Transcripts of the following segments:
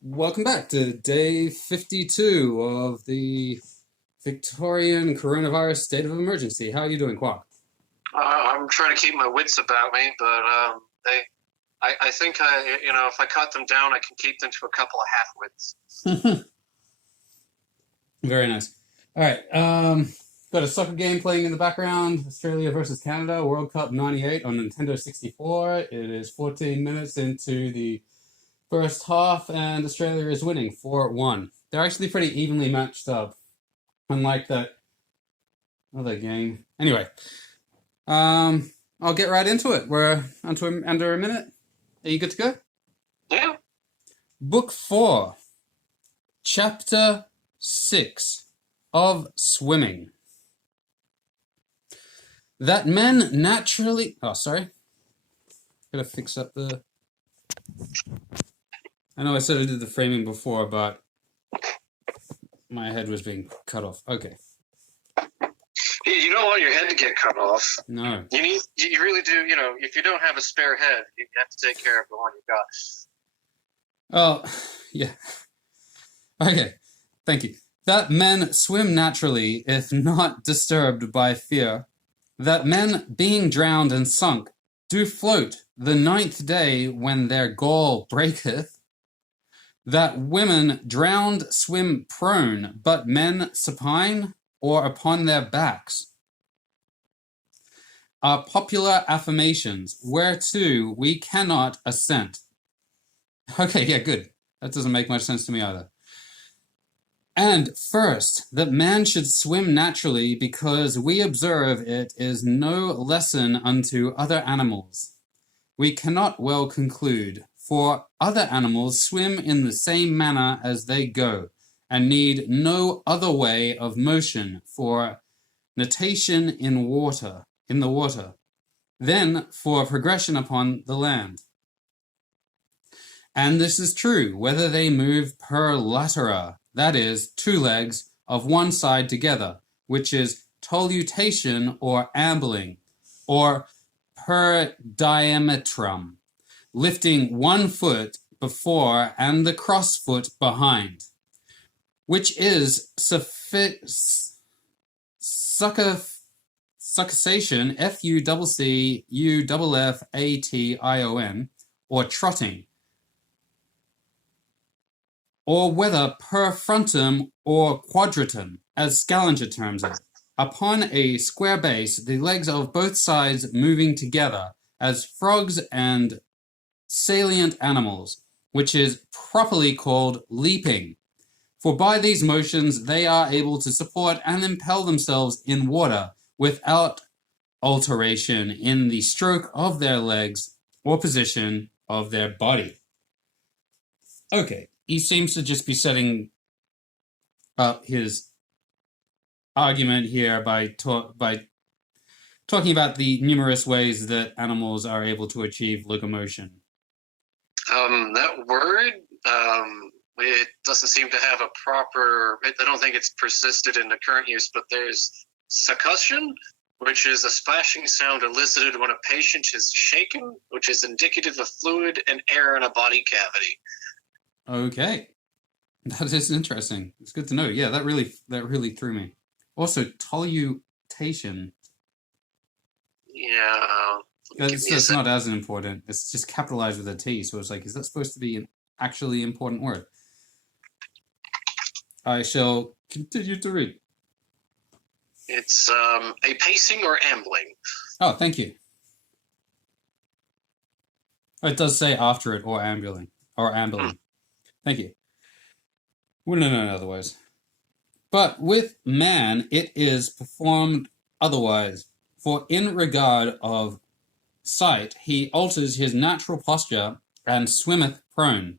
Welcome back to day 52 of the Victorian coronavirus state of emergency. How are you doing, Quark? I'm trying to keep my wits about me, but I think if I cut them down, I can keep them to a couple of half wits. Very nice. All right. Got a soccer game playing in the background. Australia versus Canada, World Cup 98 on Nintendo 64. It is 14 minutes into the first half, and Australia is winning 4-1. They're actually pretty evenly matched up, unlike that other game. Anyway, I'll get right into it. We're under a minute. Are you good to go? Yeah. Book 4, Chapter 6 of Swimming. That men naturally... Oh, sorry. Gotta fix up the... I know I said I did the framing before, but my head was being cut off. Okay. You don't want your head to get cut off. No. You really do, if you don't have a spare head, you have to take care of the one you got. Oh, yeah. Okay, thank you. That men swim naturally, if not disturbed by fear. That men, being drowned and sunk, do float the 9th day when their gall breaketh. That women drowned swim prone, but men supine or upon their backs, are popular affirmations, whereto we cannot assent. Okay, yeah, good. That doesn't make much sense to me either. And first, that man should swim naturally because we observe it is no lesson unto other animals. We cannot well conclude, for other animals swim in the same manner as they go, and need no other way of motion for natation in the water, than for progression upon the land. And this is true, whether they move per latera, that is, 2 legs of one side together, which is tolutation or ambling, or per diametrum, lifting 1 foot before and the cross foot behind, which is succession, fuccuffation, or trotting, or whether per frontum or quadratum, as Scaliger terms it, upon a square base, the legs of both sides moving together, as frogs and salient animals, which is properly called leaping. For by these motions they are able to support and impel themselves in water without alteration in the stroke of their legs or position of their body. Okay, he seems to just be setting up his argument here by talking about the numerous ways that animals are able to achieve locomotion. That word, it doesn't seem to have a proper... I don't think it's persisted in the current use, but there's succussion, which is a splashing sound elicited when a patient is shaken, which is indicative of fluid and air in a body cavity. Okay, that is interesting. It's good to know. Yeah, that really threw me. Also, tolutation. Yeah. It's not as important. It's just capitalized with a T, so it's like, is that supposed to be an actually important word? I shall continue to read. It's a pacing or ambling. Oh, thank you. It does say after it, or ambling. Thank you. Wouldn't have known otherwise. But with man it is performed otherwise, for in regard of sight he alters his natural posture and swimmeth prone,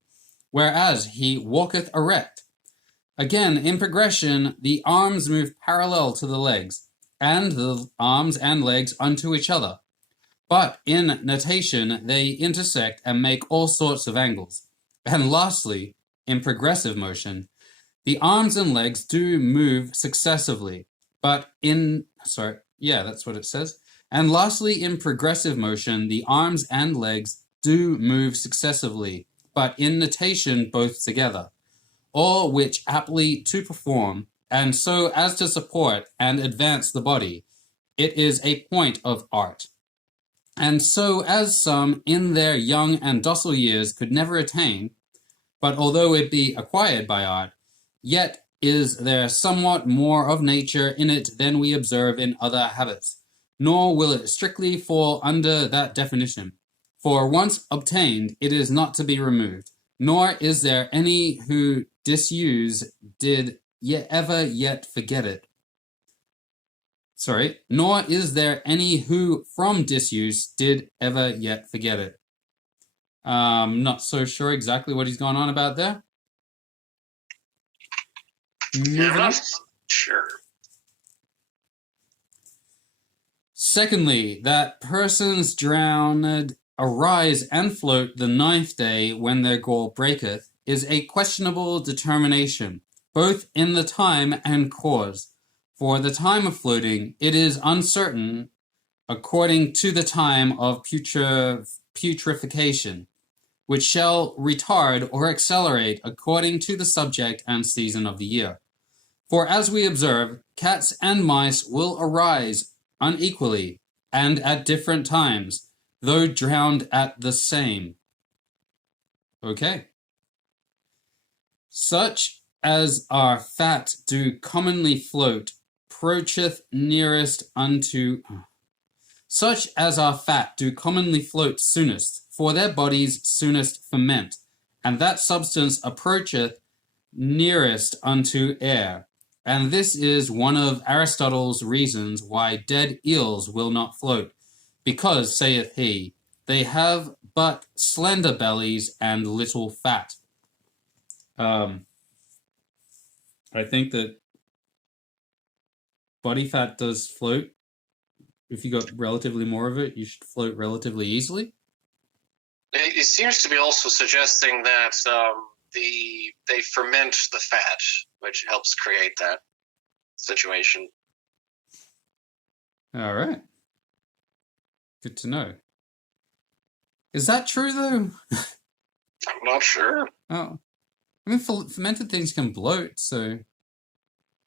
whereas he walketh erect. Again, in progression the arms move parallel to the legs, and the arms and legs unto each other. But in natation they intersect and make all sorts of angles. And lastly, in progressive motion, the arms and legs do move successively, but that's what it says. And lastly, in progressive motion, the arms and legs do move successively, but in notation both together, all which aptly to perform, and so as to support and advance the body, it is a point of art. And so as some in their young and docile years could never attain, but although it be acquired by art, yet is there somewhat more of nature in it than we observe in other habits, nor will it strictly fall under that definition. For once obtained, it is not to be removed, nor is there any who disuse did ever yet forget it. Nor is there any who from disuse did ever yet forget it. Not so sure exactly what he's going on about there. Yeah, I'm not sure. Secondly, that persons drowned arise and float the 9th day when their gall breaketh is a questionable determination, both in the time and cause. For the time of floating, it is uncertain according to the time of putrefaction, which shall retard or accelerate according to the subject and season of the year. For as we observe, cats and mice will arise unequally and at different times, though drowned at the same. Okay. Such as are fat do commonly float, approacheth nearest unto... Such as are fat do commonly float soonest, for their bodies soonest ferment, and that substance approacheth nearest unto air. And this is one of Aristotle's reasons why dead eels will not float, because, saith he, they have but slender bellies and little fat. I think that body fat does float. If you got relatively more of it, you should float relatively easily. It seems to be also suggesting that they ferment the fat, which helps create that situation. All right. Good to know. Is that true, though? I'm not sure. Oh. I mean, fermented things can bloat, so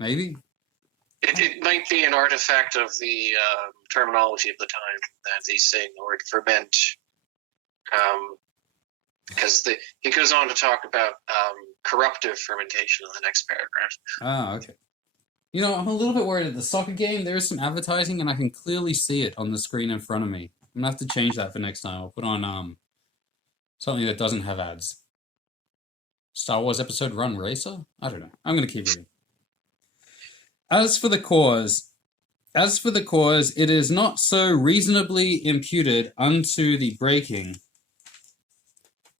maybe. It might be an artifact of the terminology of the time that he's saying the word ferment. Because he goes on to talk about corruptive fermentation in the next paragraph. Ah, okay. You know, I'm a little bit worried at the soccer game. There is some advertising, and I can clearly see it on the screen in front of me. I'm going to have to change that for next time. I'll put on something that doesn't have ads. Star Wars episode Run Racer? I don't know. I'm going to keep reading. As for the cause, it is not so reasonably imputed unto the breaking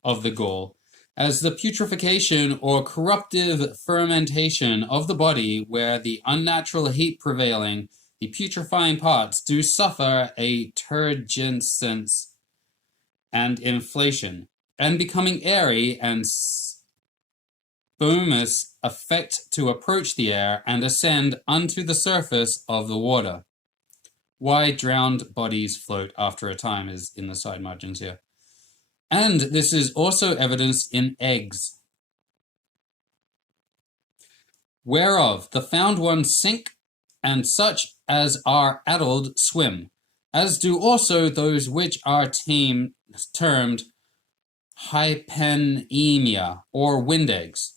of the gall as the putrefaction or corruptive fermentation of the body, where the unnatural heat prevailing, the putrefying parts do suffer a turgescence and inflation, and becoming airy and spumous affect to approach the air and ascend unto the surface of the water. Why drowned bodies float after a time is in the side margins here. And this is also evidenced in eggs, whereof the found ones sink, and such as are addled swim, as do also those which are termed hypenemia, or wind eggs.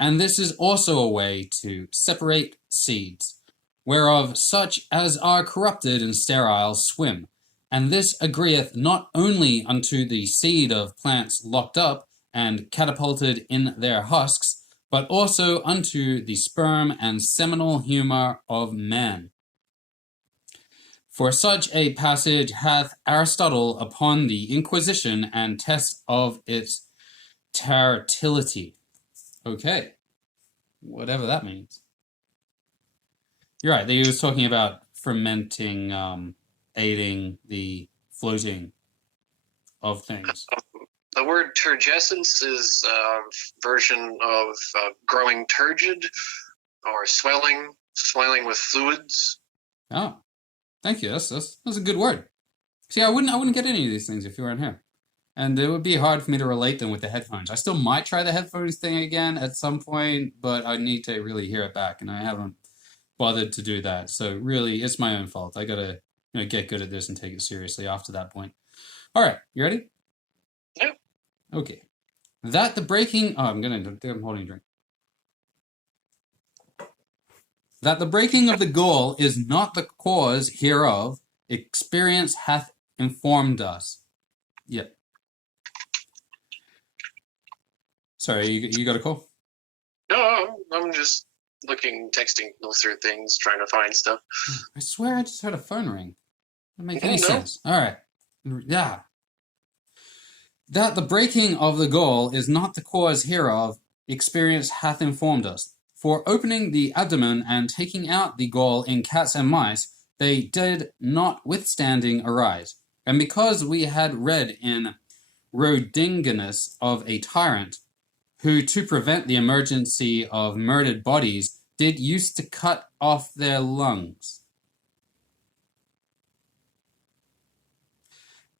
And this is also a way to separate seeds, whereof such as are corrupted and sterile swim. And this agreeth not only unto the seed of plants locked up and catapulted in their husks, but also unto the sperm and seminal humor of man. For such a passage hath Aristotle upon the inquisition and test of its tertility. Okay, whatever that means. You're right, he was talking about fermenting, aiding the floating of things. The word turgescence is a version of growing turgid or swelling with fluids. Oh, thank you. That's a good word. See, I wouldn't get any of these things if you weren't here. And it would be hard for me to relate them with the headphones. I still might try the headphones thing again at some point, but I need to really hear it back, and I haven't bothered to do that. So really, it's my own fault. I gotta get good at this and take it seriously after that point. All right, you ready? Yep. Okay. That the breaking... Oh, I'm holding a drink. That the breaking of the gall is not the cause hereof, experience hath informed us. Yep. Sorry, you got a call? No, I'm just texting through things, trying to find stuff. I swear I just heard a phone ring. Doesn't make any sense. All right. Yeah. That the breaking of the gall is not the cause hereof, experience hath informed us. For opening the abdomen and taking out the gall in cats and mice, they did notwithstanding arise. And because we had read in Rodinginus of a tyrant, who to prevent the emergency of murdered bodies, did use to cut off their lungs,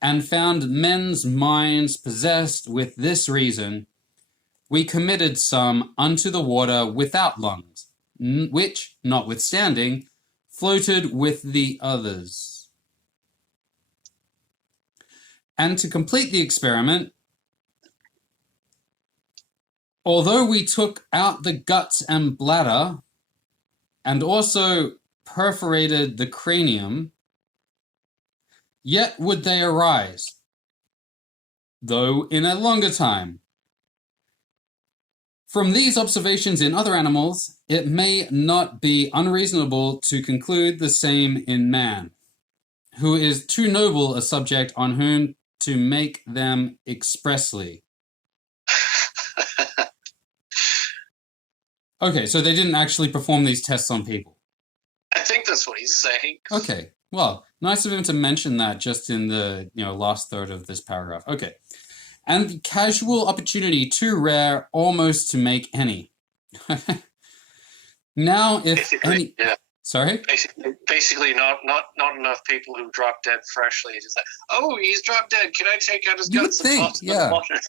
and found men's minds possessed with this reason, we committed some unto the water without lungs, which, notwithstanding, floated with the others. And to complete the experiment, although we took out the guts and bladder, and also perforated the cranium, yet would they arise, though in a longer time. From these observations in other animals, it may not be unreasonable to conclude the same in man, who is too noble a subject on whom to make them expressly. Okay, so they didn't actually perform these tests on people. I think that's what he's saying. Okay, well, nice of him to mention that just in the last third of this paragraph. Okay. And the casual opportunity too rare almost to make any. Now, if any... Yeah. Sorry? Basically not enough people who drop dead freshly. It's just like, oh, he's dropped dead. Can I take out his guts and toss them in the water?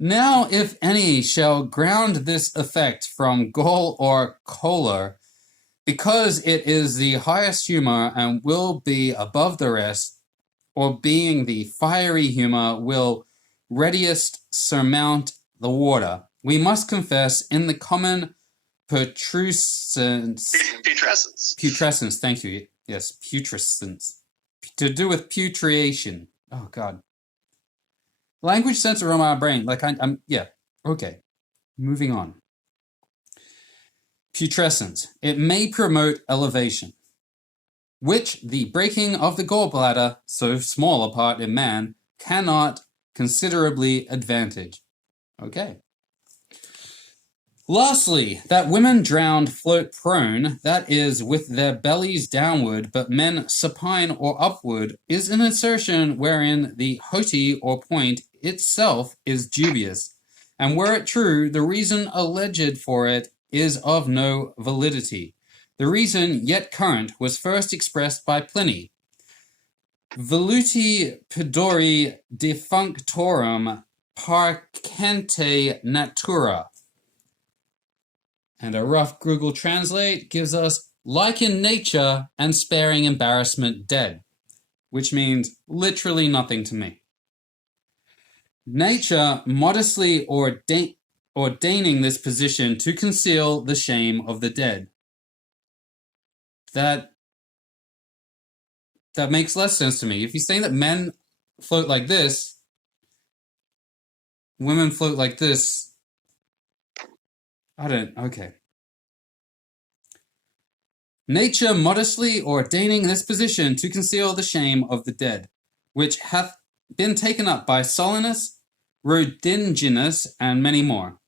Now, if any shall ground this effect from gall or choler, because it is the highest humour and will be above the rest, or being the fiery humour will readiest surmount the water, we must confess in the common putrescence, thank you, yes, putrescence, to do with putreation. Oh, God. Language censor on my brain, okay, moving on. Putrescence, it may promote elevation, which the breaking of the gallbladder, so small a part in man, cannot considerably advantage. Okay. Lastly, that women drowned float prone, that is, with their bellies downward, but men supine or upward, is an assertion wherein the hoti or point itself is dubious, and were it true, the reason alleged for it is of no validity. The reason yet current was first expressed by Pliny. Veluti pudori defunctorum parcente natura. And a rough Google Translate gives us like in nature and sparing embarrassment dead, which means literally nothing to me. Nature modestly ordaining this position to conceal the shame of the dead. That makes less sense to me. If you're saying that men float like this, women float like this, okay. Nature modestly ordaining this position to conceal the shame of the dead, which hath been taken up by Solinus, Rodinginus, and many more.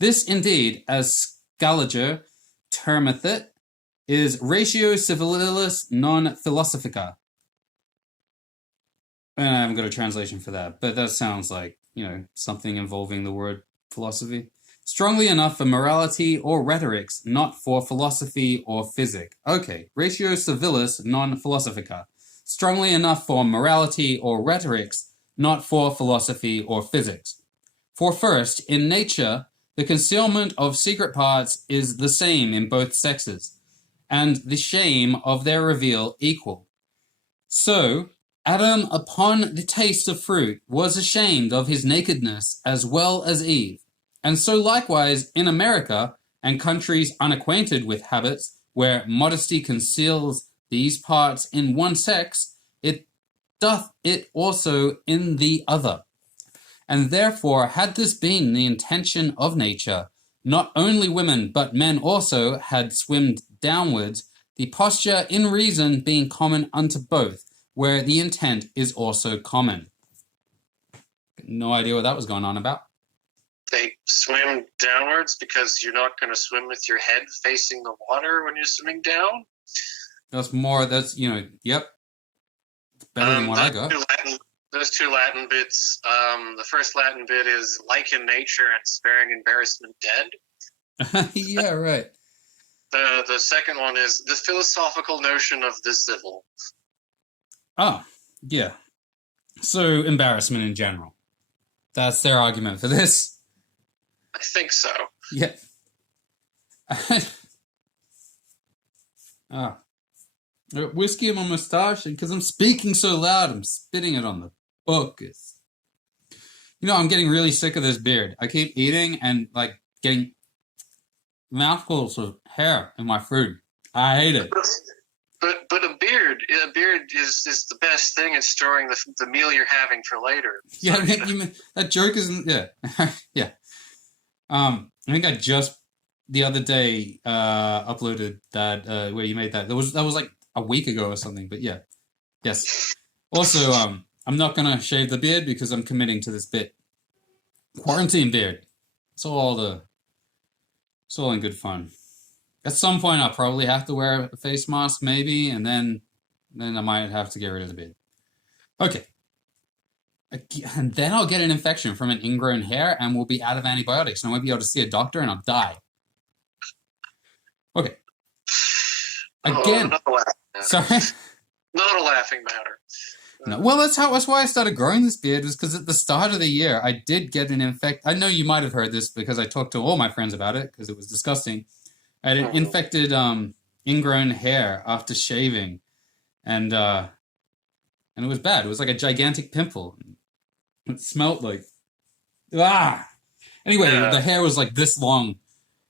This indeed, as Scaliger termeth it, is ratio civilis non philosophica. And I haven't got a translation for that, but that sounds like, something involving the word philosophy. Strongly enough for morality or rhetorics, not for philosophy or physic. Okay, ratio civilis non philosophica. Strongly enough for morality or rhetorics, not for philosophy or physics. For first, in nature, the concealment of secret parts is the same in both sexes, and the shame of their reveal equal. So, Adam, upon the taste of fruit, was ashamed of his nakedness as well as Eve. And so likewise in America and countries unacquainted with habits where modesty conceals these parts in one sex, it doth it also in the other. And therefore, had this been the intention of nature, not only women but men also had swimmed downwards, the posture in reason being common unto both, where the intent is also common. No idea what that was going on about. They swim downwards because you're not going to swim with your head facing the water when you're swimming down? Yep. It's better than what I got. Those two Latin bits. The first Latin bit is like in nature and sparing embarrassment dead. Yeah, right. The second one is the philosophical notion of the civil. Oh, yeah. So embarrassment in general. That's their argument for this. I think so. Yeah. Whiskey on my mustache, and because I'm speaking so loud, I'm spitting it on the book. I'm getting really sick of this beard. I keep eating and getting mouthfuls of hair in my food. I hate it. But a beard is the best thing at storing the meal you're having for later. Yeah, that joke isn't. Yeah, yeah. I think I just the other day uploaded that where you made that. That was like a week ago or something. But yeah, yes. Also, I'm not gonna shave the beard because I'm committing to this bit. Quarantine beard. It's all in good fun. At some point, I'll probably have to wear a face mask, maybe, and then I might have to get rid of the beard. Okay. And then I'll get an infection from an ingrown hair, and we'll be out of antibiotics, and I won't be able to see a doctor, and I'll die. Okay. Again. Sorry? Not a laughing matter. No. Well, that's why I started growing this beard, was because at the start of the year, I did get an infection. I know you might have heard this because I talked to all my friends about it, because it was disgusting. I had an infected ingrown hair after shaving, and it was bad. It was like a gigantic pimple. It smelled like Anyway, the hair was like this long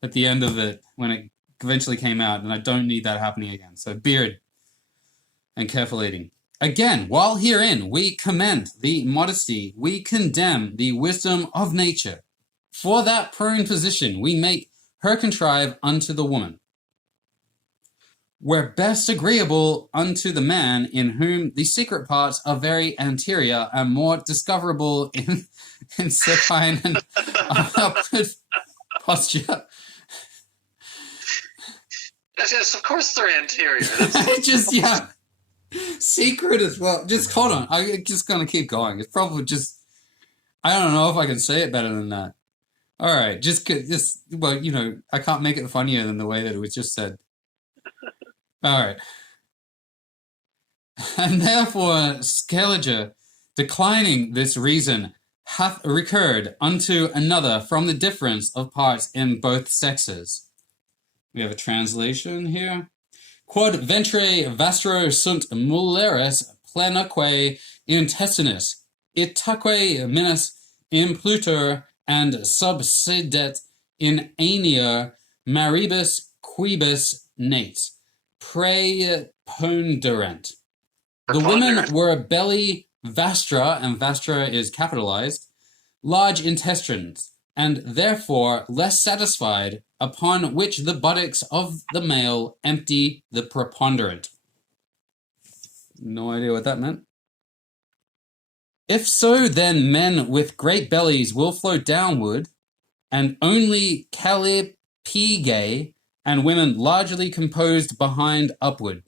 at the end of it when it eventually came out, and I don't need that happening again. So beard and careful eating. Again, while herein we commend the modesty, we condemn the wisdom of nature. For that prone position we make her contrive unto the woman, where best agreeable unto the man, in whom the secret parts are very anterior and more discoverable in supine and upward posture. Yes, of course they're anterior. Secret as well. Just hold on. I'm just going to keep going. It's probably just, I don't know if I can say it better than that. All right, I can't make it funnier than the way that it was just said. All right. And therefore, Scaliger, declining this reason, hath recurred unto another from the difference of parts in both sexes. We have a translation here. Quod ventre vastro sunt mulieres plenaque intestinis, itaque minus impluter, and subsidet in aenier maribus quibus nates, preponderant. The women were belly vastra, and vastra is capitalized, large intestines, and therefore less satisfied, upon which the buttocks of the male empty the preponderant. No idea what that meant. If so, then men with great bellies will flow downward, and only callipygae, and women largely composed behind upward.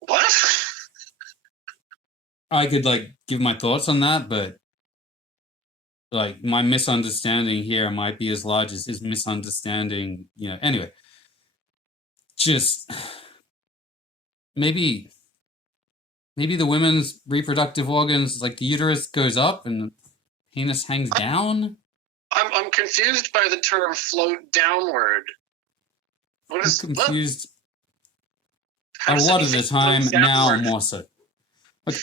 What? I could give my thoughts on that, but my misunderstanding here might be as large as his misunderstanding, anyway. Just maybe maybe the women's reproductive organs, like the uterus goes up and the penis hangs down? I'm confused by the term float downward. What is I'm confused How a does lot of the anything time, float now downward? more so. Okay.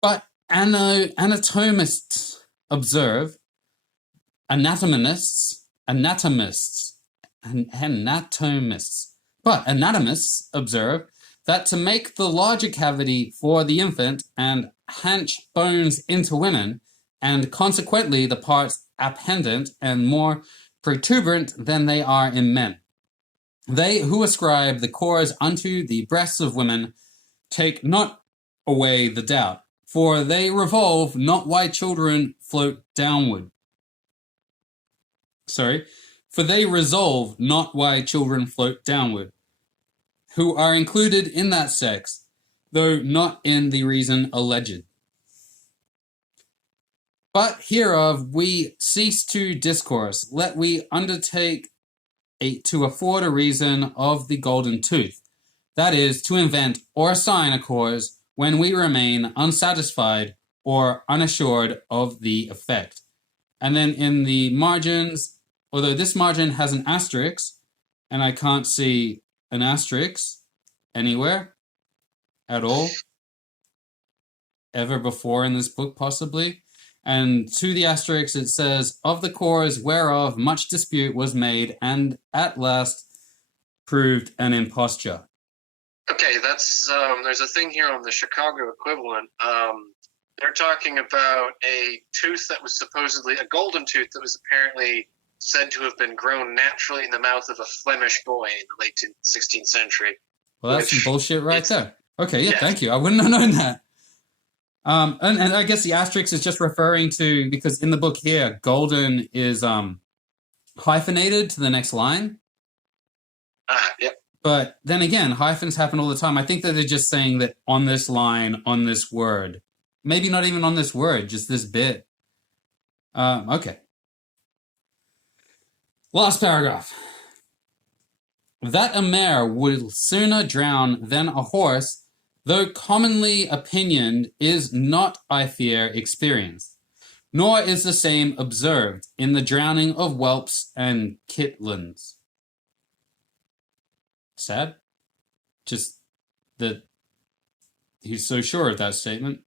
But anatomists observe, anatomists observe that to make the larger cavity for the infant and hanch bones into women, and consequently the parts appendant and more protuberant than they are in men. They who ascribe the cores unto the breasts of women take not away the doubt, for they revolve not why children float downward. For they resolve not why children float downward, who are included in that sex, though not in the reason alleged. But hereof we cease to discourse, let we undertake to afford a reason of the golden tooth, that is, to invent or assign a cause when we remain unsatisfied or unassured of the effect. And then in the margins, although this margin has an asterisk, and I can't see an asterisk anywhere at all, ever before in this book possibly, and to the asterisk it says, of the cause whereof much dispute was made, and at last proved an imposture. Okay, that's there's a thing here on the Chicago equivalent. They're talking about a tooth that was supposedly a golden tooth that was apparently said to have been grown naturally in the mouth of a Flemish boy in the late 16th century. Well, that's some bullshit right there. Okay, yeah, thank you. I wouldn't have known that. And I guess the asterisk is just referring to, because in the book here, golden is hyphenated to the next line. Yep. But then again, hyphens happen all the time. I think that they're just saying that on this line, on this word. Maybe not even on this word, just this bit. Okay. Last paragraph. That a mare will sooner drown than a horse, though commonly opinioned, is not, I fear, experienced. Nor is the same observed in the drowning of whelps and kitlins. Sad. Just that he's so sure of that statement.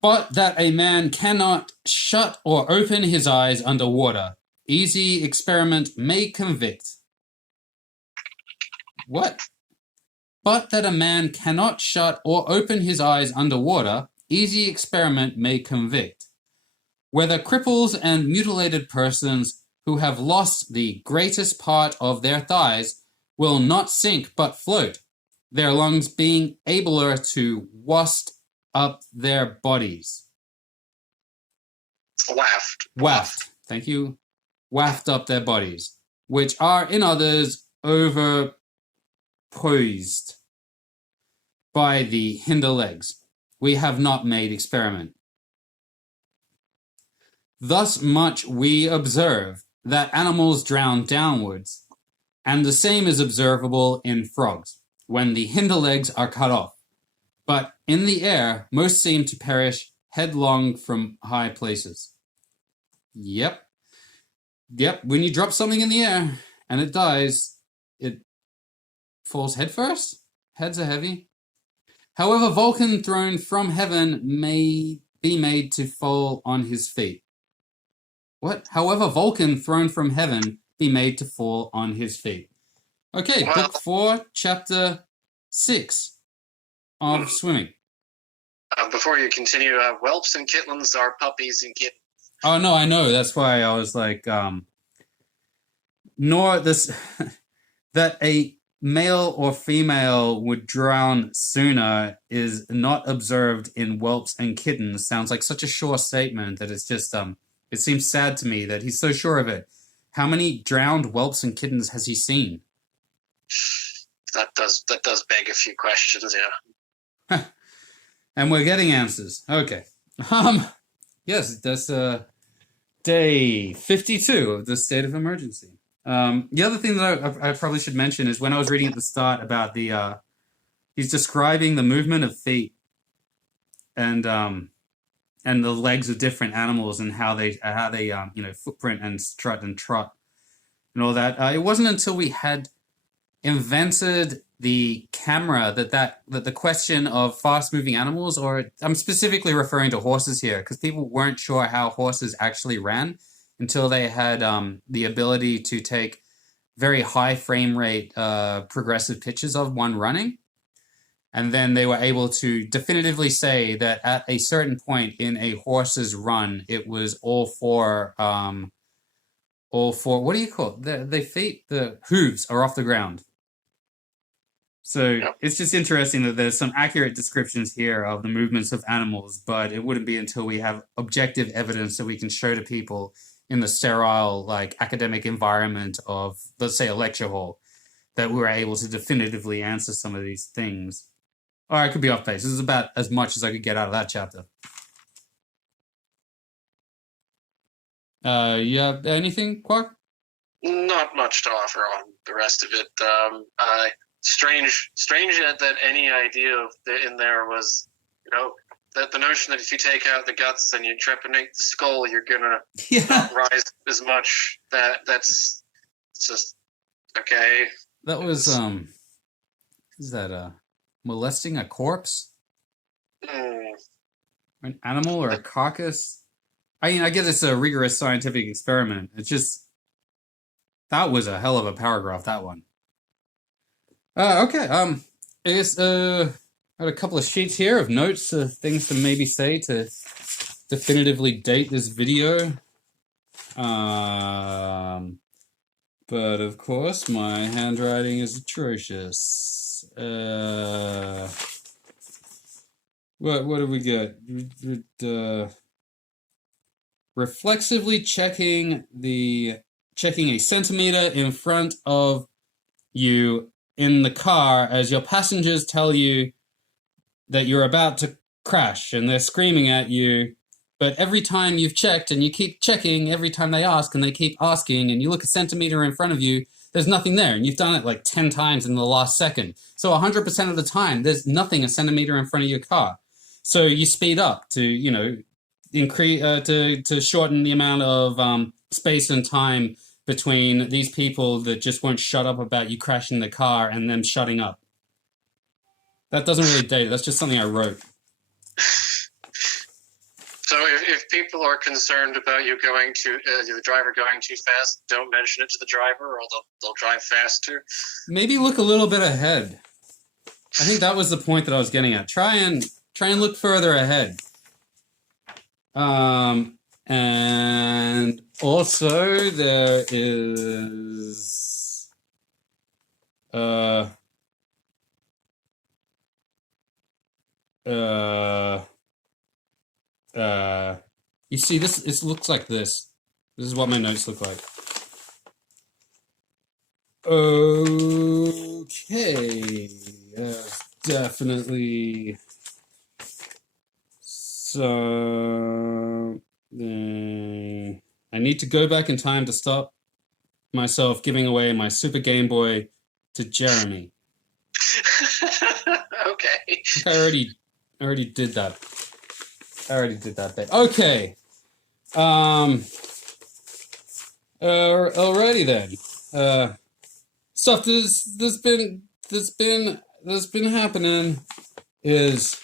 But that a man cannot shut or open his eyes under water. Easy experiment may convict. What? But that a man cannot shut or open his eyes under water. Easy experiment may convict. Whether cripples and mutilated persons who have lost the greatest part of their thighs will not sink but float, their lungs being abler to waft up their bodies. Waft. Thank you. Waft up their bodies, which are in others overpoised by the hinder legs. We have not made experiment. Thus much we observe, that animals drown downwards, and the same is observable in frogs, when the hinder legs are cut off. But in the air, most seem to perish headlong from high places. Yep. When you drop something in the air and it dies, it falls head first. Heads are heavy. However, Vulcan thrown from heaven may be made to fall on his feet. What? However, Vulcan thrown from heaven be made to fall on his feet. Okay, well, Book 4, Chapter 6 of Swimming. Before you continue, whelps and kittens are puppies and kittens. Oh, no, I know. That's why I was like, nor this, that a male or female would drown sooner is not observed in whelps and kittens. Sounds like such a sure statement that it's just, it seems sad to me that he's so sure of it. How many drowned whelps and kittens has he seen? That does beg a few questions, yeah. And we're getting answers. Okay. Yes, that's day 52 of the state of emergency. The other thing that I probably should mention is when I was reading at the start about the He's describing the movement of feet and the legs of different animals and how they footprint and strut and trot and all that. It wasn't until we had invented the camera that the question of fast moving animals, or I'm specifically referring to horses here because people weren't sure how horses actually ran until they had the ability to take very high frame rate progressive pictures of one running. And then they were able to definitively say that at a certain point in a horse's run, it was all four, what do you call it? The feet, the hooves are off the ground. So it's just interesting that there's some accurate descriptions here of the movements of animals, but it wouldn't be until we have objective evidence that we can show to people in the sterile, like, academic environment of, let's say, a lecture hall, that we were able to definitively answer some of these things. Or I could be off base. This is about as much as I could get out of that chapter. Yeah, anything, Quark? Not much to offer on the rest of it. Strange that any idea of in there was, that the notion that if you take out the guts and you trepanate the skull, you're gonna not rise as much. That's just okay. That was is that molesting a corpse? An animal or a carcass? I mean, I guess it's a rigorous scientific experiment. It's just, that was a hell of a paragraph, that one. Okay, I guess, I had a couple of sheets here of notes, things to maybe say to definitively date this video. But of course, my handwriting is atrocious. What do we get? Reflexively checking a centimeter in front of you in the car as your passengers tell you that you're about to crash and they're screaming at you. But every time you've checked and you keep checking, every time they ask and they keep asking and you look a centimeter in front of you, there's nothing there. And you've done it like 10 times in the last second. So 100% of the time, there's nothing a centimeter in front of your car. So you speed up to, increase to shorten the amount of space and time between these people that just won't shut up about you crashing the car and them shutting up. That doesn't really date it. That's just something I wrote. So if people are concerned about you going the driver going too fast, don't mention it to the driver, or they'll drive faster. Maybe look a little bit ahead. I think that was the point that I was getting at. Try and look further ahead. And also there is you see this, it looks like this. This is what my notes look like. Okay, definitely. So I need to go back in time to stop myself giving away my Super Game Boy to Jeremy. Okay. I already did that. Bit. Okay. Alrighty then. Stuff that's been happening is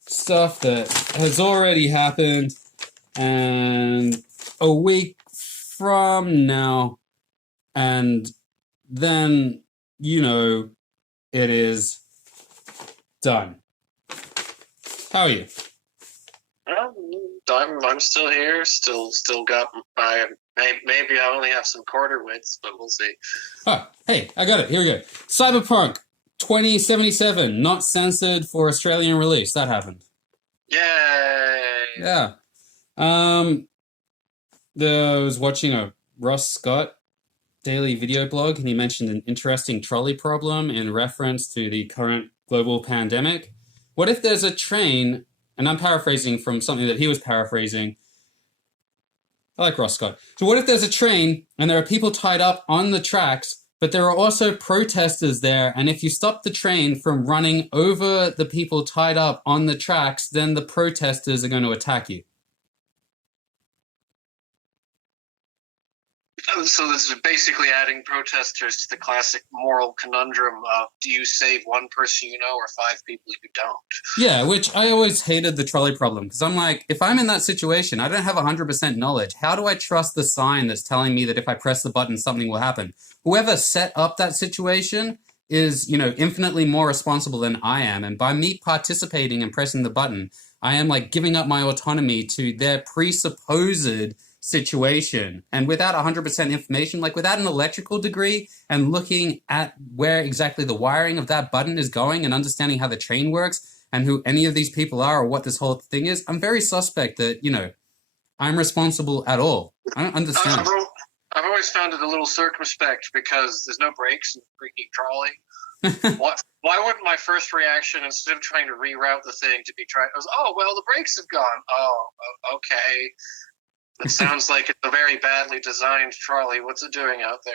stuff that has already happened, and a week from now, and then it is done. How are you? I'm still here. Still got my. Maybe I only have some quarter wits, but we'll see. Oh, hey, I got it. Here we go. Cyberpunk 2077, not censored for Australian release. That happened. Yay! Yeah. I was watching a Ross Scott daily video blog, and he mentioned an interesting trolley problem in reference to the current global pandemic. What if there's a train, and I'm paraphrasing from something that he was paraphrasing. I like Ross Scott. So what if there's a train and there are people tied up on the tracks But there are also protesters there, and if you stop the train from running over the people tied up on the tracks, then the protesters are going to attack you. So this is basically adding protesters to the classic moral conundrum of, do you save one person you know or 5 people you don't? Yeah, which I always hated the trolley problem, because I'm like, if I'm in that situation, I don't have 100% knowledge. How do I trust the sign that's telling me that if I press the button, something will happen? Whoever set up that situation is, infinitely more responsible than I am. And by me participating and pressing the button, I am like giving up my autonomy to their presupposed situation. And without 100% information, like without an electrical degree and looking at where exactly the wiring of that button is going and understanding how the train works and who any of these people are or what this whole thing is, I'm very suspect that, I'm responsible at all. I don't understand. I've always found it a little circumspect because there's no brakes in the freaking trolley. Why wouldn't my first reaction, instead of trying to reroute the thing to be was, oh, well, the brakes have gone. Oh, okay. It sounds like it's a very badly designed trolley. What's it doing out there?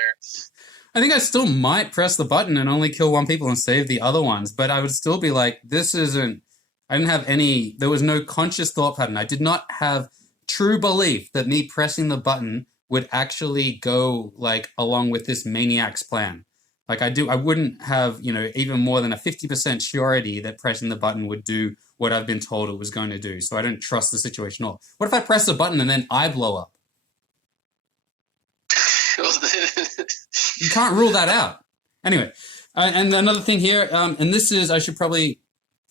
I think I still might press the button and only kill one people and save the other ones, but I would still be like, I didn't have there was no conscious thought pattern. I did not have true belief that me pressing the button would actually go like along with this maniac's plan. Like I wouldn't have, even more than a 50% surety that pressing the button would do what I've been told it was going to do. So I don't trust the situation at all. What if I press the button and then I blow up? You can't rule that out. Anyway, and another thing here, and this is, I should probably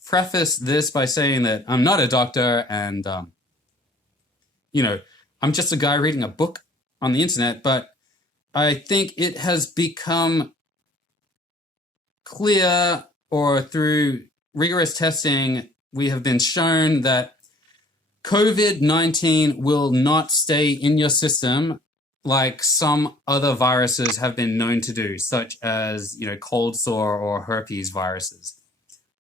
preface this by saying that I'm not a doctor and, I'm just a guy reading a book on the internet, but I think it has become clear, or through rigorous testing, we have been shown that COVID-19 will not stay in your system like some other viruses have been known to do, such as, cold sore or herpes viruses,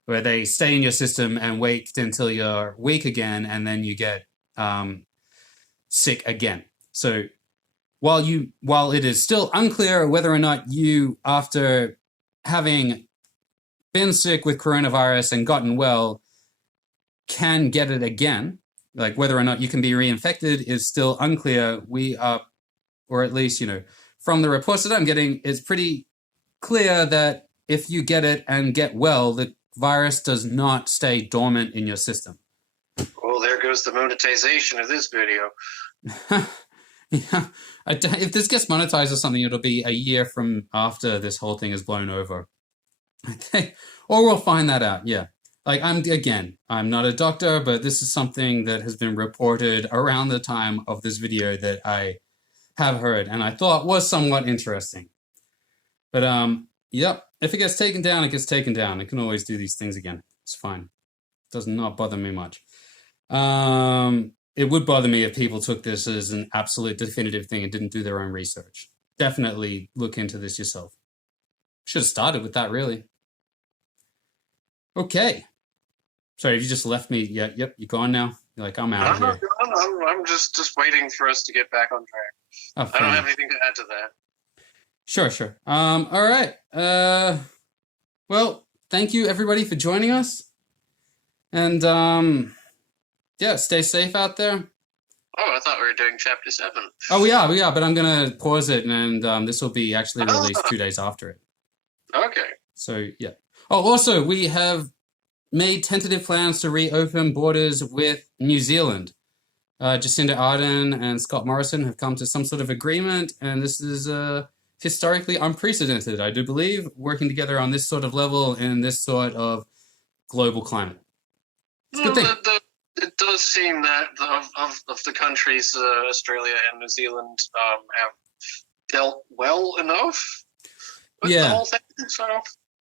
where they stay in your system and wait until you're weak again, and then you get sick again. So while it is still unclear whether or not you, after having been sick with coronavirus and gotten well, can get it again, like whether or not you can be reinfected is still unclear. We are, or at least, from the reports that I'm getting, it's pretty clear that if you get it and get well, the virus does not stay dormant in your system. Well, there goes the monetization of this video. Yeah, if this gets monetized or something, it'll be a year from after this whole thing is blown over. Okay, or we'll find that out. Yeah, like I'm not a doctor, but this is something that has been reported around the time of this video that I have heard and I thought was somewhat interesting. But yep, if it gets taken down, it gets taken down. I can always do these things again. It's fine. It does not bother me much. It would bother me if people took this as an absolute definitive thing and didn't do their own research. Definitely look into this yourself. Should have started with that, really. Okay. Sorry, you just left me. Yeah, yep, you're gone now. You're like, I'm out of here. I'm just waiting for us to get back on track. Oh, I don't have anything to add to that. Sure. All right. Well, thank you everybody for joining us. And yeah, stay safe out there. Oh, I thought we were doing chapter 7. Oh, we are, but I'm gonna pause it, and this will be actually released 2 days after it. Okay. So yeah. Oh, also, we have made tentative plans to reopen borders with New Zealand. Jacinda Ardern and Scott Morrison have come to some sort of agreement, and this is historically unprecedented, I do believe, working together on this sort of level in this sort of global climate. It's a good thing. It does seem that of the countries, Australia and New Zealand have dealt well enough with the whole thing. So.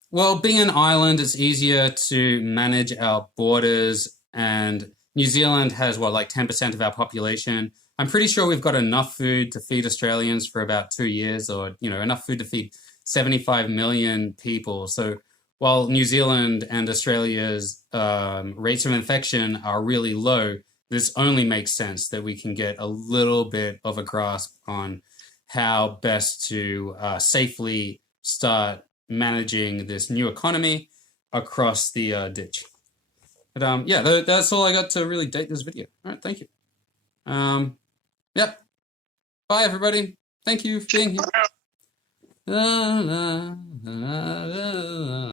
Well, being an island, it's easier to manage our borders, and New Zealand has, like 10% of our population. I'm pretty sure we've got enough food to feed Australians for about 2 years, or, enough food to feed 75 million people. So while New Zealand and Australia's rates of infection are really low, this only makes sense that we can get a little bit of a grasp on how best to safely start managing this new economy across the ditch. But yeah, that's all I got to really date this video. All right, thank you. Yep. Bye, everybody. Thank you for being here. La, la, la, la, la.